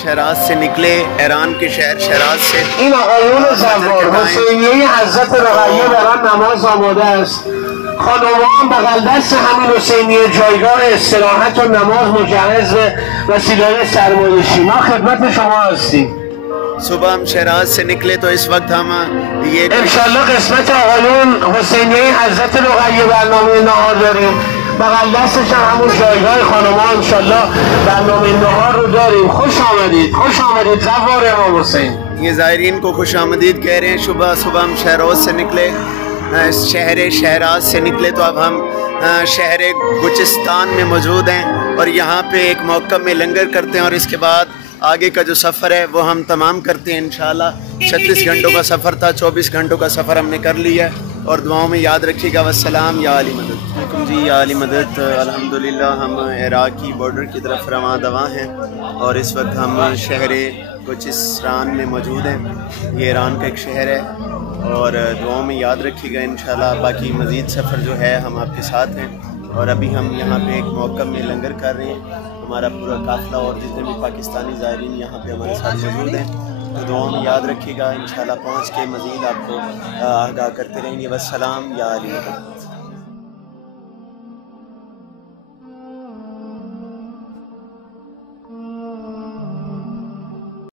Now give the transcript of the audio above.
شیراز سے نکلے، ایران کے شہر شیراز سے. این آقایون زوار حسینیه حضرت رقیه برای نماز آماده است. خانومان بغل دست همین حسینیه جایگاه استراحت و نماز مجهز به وسیله سرمایشی. ما خدمت شما هستیم. صبح ہم شیراز سے نکلے تو اس وقت ہم یہ انشاءاللہ قسمت آقایون حسینیه حضرت رقیه برنامه نهار داریم. بغل دستش همون جایگاه خانمان انشالله برنامه نهار رو داریم. خوش آمدید، خوش آمدید زوار امام حسین. یہ زائرین کو خوش آمدید کہہ رہے ہیں. صبح ہم شیراز سے نکلے، شہر شیراز سے نکلے تو اب ہم شہر گلچستان میں موجود ہیں اور یہاں پہ ایک موقع میں لنگر کرتے ہیں اور اس کے بعد آگے کا جو سفر ہے وہ ہم تمام کرتے ہیں انشاءاللہ. 36 گھنٹوں کا سفر تھا، 24 گھنٹوں کا سفر ہم نے کر لیا ہے اور دعاؤں میں یاد رکھیے گا. والسلام یا علی مدد. جی یا علی مدد. الحمدللہ ہم عراقی بارڈر کی طرف رواں دواں ہیں اور اس وقت ہم شہر گلچستان میں موجود ہیں. یہ ایران کا ایک شہر ہے اور دعاؤں میں یاد رکھیے گا انشاءاللہ. باقی مزید سفر جو ہے ہم آپ کے ساتھ ہیں اور ابھی ہم یہاں پہ ایک موقع میں لنگر کر رہے ہیں. ہمارا پورا قافلہ اور جتنے بھی پاکستانی زائرین یہاں پہ ہمارے ساتھ موجود ہیں تو دعاؤں میں یاد رکھیے گا انشاءاللہ. پہنچ کے مزید آپ کو آگاہ کرتے رہیں گے. والسلام یا علی مدد.